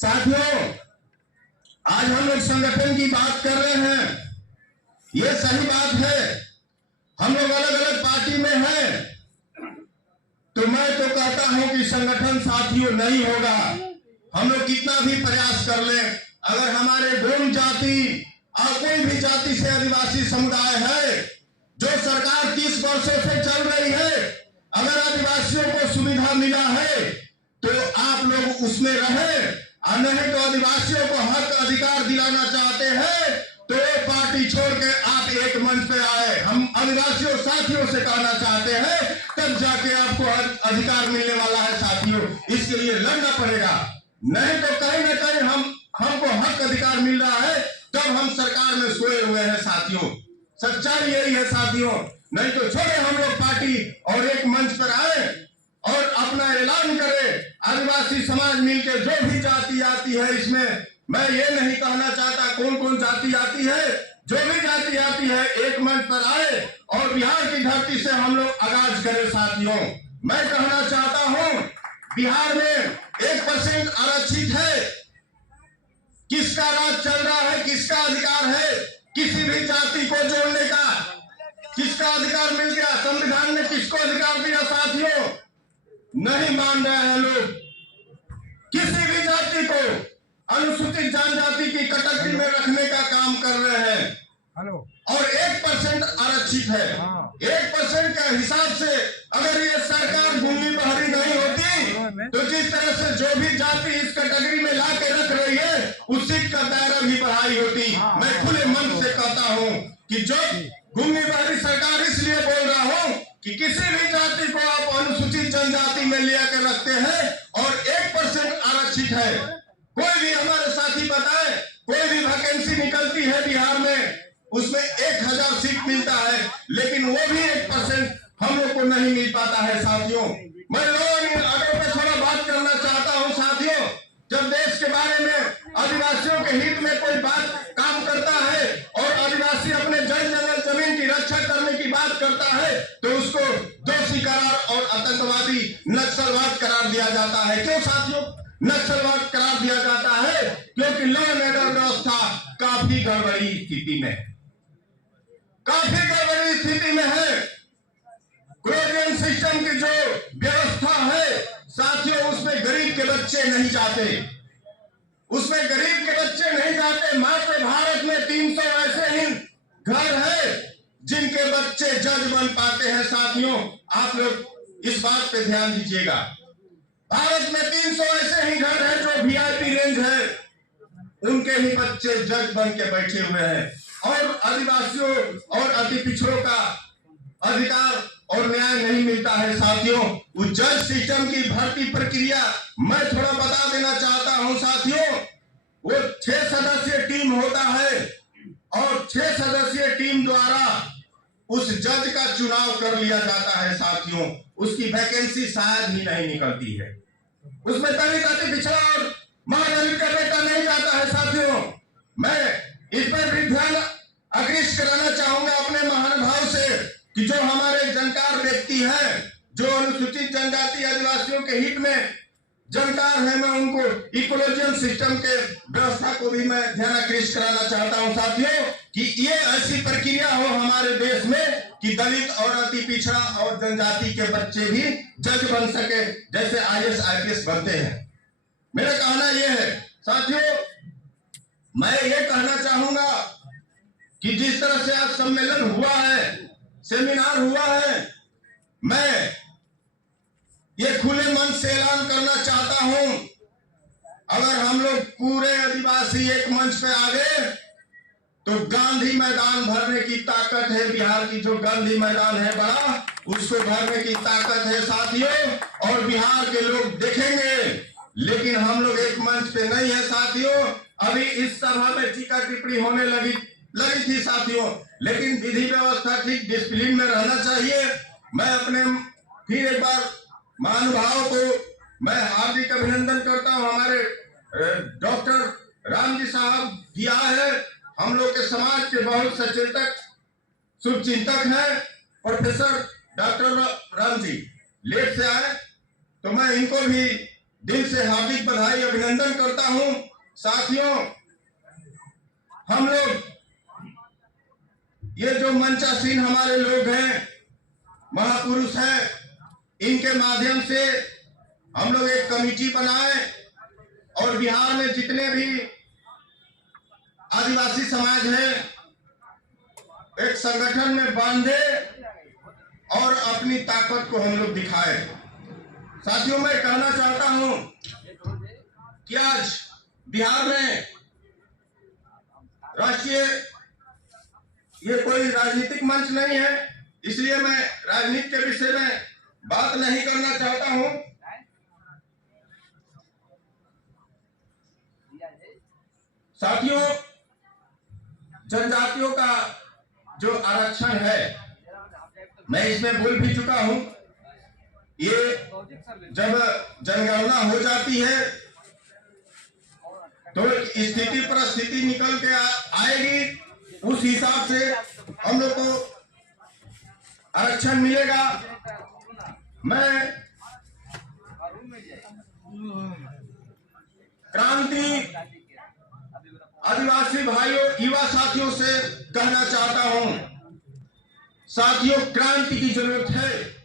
साथियों, आज हम लोग संगठन की बात कर रहे हैं, ये सही बात है। हम लोग अलग अलग पार्टी में हैं, तो मैं तो कहता हूं कि संगठन साथियों नहीं होगा। हम लोग कितना भी प्रयास कर लें, अगर हमारे गोंड जाति और कोई भी जाति से आदिवासी समुदाय है, जो सरकार 30 वर्षों से चल रही है, अगर आदिवासियों को सुविधा मिला है तो आप लोग उसमें रहे, और नहीं तो आदिवासियों को हक अधिकार दिलाना चाहते हैं तो ये पार्टी छोड़ के आप एक मंच पे आए। हम आदिवासियों साथियों से कहना चाहते हैं, तब जाके आपको अधिकार मिलने वाला है साथियों। इसके लिए लड़ना पड़ेगा, नहीं तो कहीं ना कहीं हमको हक अधिकार मिल रहा है तब हम सरकार में सोए हुए हैं साथियों। सच्चाई यही है साथियों। नहीं तो छोड़े हम लोग पार्टी और एक मंच पर आए और अपना ऐलान करें। आदिवासी समाज मिलकर जो भी जाति आती है, इसमें मैं ये नहीं कहना चाहता कौन कौन जाति आती है, जो भी जाति आती है एक मंच पर आए और बिहार की धरती से हम लोग आगाज करें साथियों। मैं कहना चाहता हूं, बिहार में 1% आरक्षित है। किसका राज चल रहा है, किसका अधिकार है किसी भी जाति को जोड़ने का? किसका अधिकार मिल गया? संविधान ने किसको अधिकार दिया साथियों? नहीं मान रहे हैं लोग। किसी भी जाति को अनुसूचित जनजाति की कैटेगरी में रखने का काम कर रहे हैं और 1% आरक्षित है। 1% के हिसाब से अगर ये सरकार गूंगी बहरी नहीं होती तो जिस तरह से जो भी जाति इस कैटेगरी में ला के रख रही है उस सीट का दायरा भी बढ़ाई होती। मैं खुले मन से कहता हूं कि जो गूंगी बहरी सरकार इसलिए बोल रहा हूं कि किसी भी जाति को आप अनुसूचित जनजाति में ले आकर रखते हैं और 1% आरक्षित है। कोई भी हमारे साथी बताए, कोई भी वैकेंसी निकलती है बिहार में, उसमें 1000 सीट मिलता है, लेकिन वो भी 1% हम लोग को नहीं मिल पाता है साथियों। मैं लोगों आगे पे थोड़ा बात करना चाहता हूं साथियों। जब देश के बारे में आदिवासियों के हित में कोई बात काम करता है और आदिवासी अपने जल जंगल जमीन की रक्षा करने की बात करता है तो उसको दोषी करार और आतंकवादी नक्सलवाद करार दिया जाता है। क्यों साथियों नक्सलवाद करार दिया जाता है? क्योंकि लॉ एंड ऑर्डर व्यवस्था काफी गड़बड़ी स्थिति में, काफी गड़बड़ी स्थिति में है। क्लोजन सिस्टम की जो व्यवस्था है साथियों, उसमें गरीब के बच्चे नहीं जाते, उसमें गरीब के बच्चे नहीं जाते। मात्र भारत में 300 ऐसे ही घर है जिनके बच्चे जज बन पाते हैं साथियों। आप लोग इस बात पे ध्यान दीजिएगा। भारत में 300 ऐसे ही घर हैं जो वीआईपी रेंज है, उनके ही बच्चे जज बन के बैठे हुए हैं और आदिवासियों और अति पिछड़ों का अधिकार और न्याय नहीं मिलता है साथियों। उस जज सिस्टम की भर्ती प्रक्रिया मैं थोड़ा बता देना चाहता हूं साथियों। वो 6 सदस्यीय टीम होता है और 6 सदस्यीय टीम द्वारा उस जज का चुनाव कर लिया जाता है साथियों। उसकी वैकेंसी शायद ही नहीं निकलती है, उसमें दलित अति पिछड़ा और महादलित का बेटा नहीं जाता है साथियों। मैं इस पर भी ध्यान आकृष्ट कराना चाहूंगा अपने महानुभाव से कि जो हमारे जानकार व्यक्ति हैं, जो अनुसूचित जनजाति आदिवासियों के हित में जानकार है, मैं उनको इकोलॉजियन सिस्टम के व्यवस्था को भी मैं ध्यान आकृष्ट कराना चाहता हूं साथियों कि ये ऐसी प्रक्रिया हो हमारे देश में कि दलित और अति पिछड़ा और जनजाति के बच्चे भी जज बन सके, जैसे IAS IPS बनते हैं। मेरा कहना यह है साथियों, मैं ये कहना चाहूंगा कि जिस तरह से आज सम्मेलन हुआ है, सेमिनार हुआ है, मैं ये खुले मन से ऐलान करना चाहता हूं, अगर हम लोग पूरे आदिवासी एक मंच पे आ गए तो गांधी मैदान भरने की ताकत है। बिहार की जो गांधी मैदान है बड़ा, उसको भरने की ताकत है साथियों और बिहार के लोग देखेंगे। लेकिन हम लोग एक मंच पे नहीं है साथियों। अभी इस सभा में टीका टिप्पणी होने लगी थी साथियों, लेकिन विधि व्यवस्था ठीक डिसिप्लिन में रहना चाहिए। मैं अपने फिर एक बार महानुभाव को मैं हार्दिक अभिनंदन करता हूं। हमारे डॉक्टर राम जी साहब जी आए हैं, हम लोग के समाज के बहुत सचेतक शुभचिंतक हैं। Professor doctor Ram ji late से आए तो मैं इनको भी दिल से हार्दिक बधाई अभिनंदन करता हूं। साथियों, हम लोग ये जो मंचासीन हमारे लोग हैं, महापुरुष हैं, इनके माध्यम से हम लोग एक कमेटी बनाए और बिहार में जितने भी आदिवासी समाज है एक संगठन में बांधे और अपनी ताकत को हम लोग दिखाए। साथियों, मैं कहना चाहता हूं कि आज बिहार में राष्ट्रीय ये कोई राजनीतिक मंच नहीं है, इसलिए मैं राजनीति के विषय में बात नहीं करना चाहता हूं। साथियों, जनजातियों का जो आरक्षण है, मैं इसमें बोल भी चुका हूं। ये जब जनगणना हो जाती है तो स्थिति परिस्थिति निकल के आएगी, उस हिसाब से हम लोग को आरक्षण मिलेगा। मैं क्रांति आदिवासी भाइयों, युवा साथियों से कहना चाहता हूं, साथियों, क्रांति की जरूरत है।